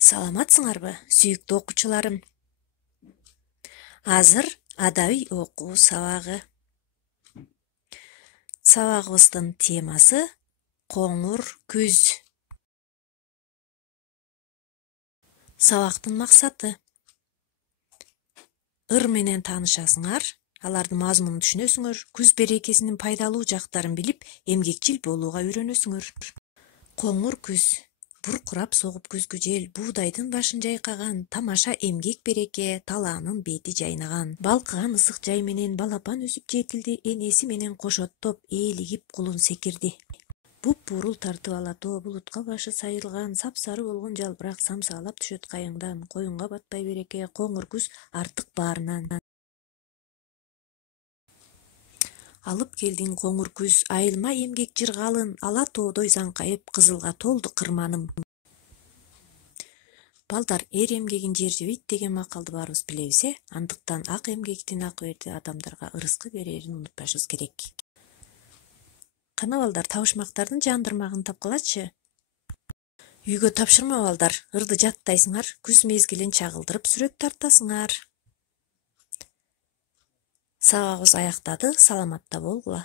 Саламатсыңарбы, сүйүктүү окуучуларым? Азыр адабий окуу сабагы. Сабагыбыздын темасы коңур күз. Сабактын максаты: ыр менен таанышасыңар, алардын мазмунун түшүнөсүңөр, күз берекесинин пайдалуу жактарын билип, эмгекчил болууга үйрөнөсүңөр. Коңур күз. Буркурап согуп күзгү жел, буудайдын башын жайкаган, тамаша эмгек береке, талаанын бети жайнаган. Балкыган ысык жай менен балапан өсүп жетилди, энеси менен кошоттоп, ээлигип кулун секирди. Буп-бурул тартып ала тоо, булутка башы сайылган, сапсары болгон жалбырак самсаалап түшөт кайыңдан. Коюнга батпай береке, коңур күз артык баарынан. Алып келдиң коңур күз, айылма эмгек жыргалын, ала тоодой заңкайып, кызылга толду кырманым. Балдар, эр эмгегин жер жебейт деген макалды баарыбыз билебиз, андыктан ак эмгектин акыбети адамдарга ырыскы берерин унутпашыбыз керек. Кана балдар, табышмактардын жандырмагын тапкылачы. Үйгө тапшырма балдар, ырды жаттайсыңар, күз мезгилин чагылдырып сүрөт тартасыңар. Сабагыбыз аяктады, саламатта болгула.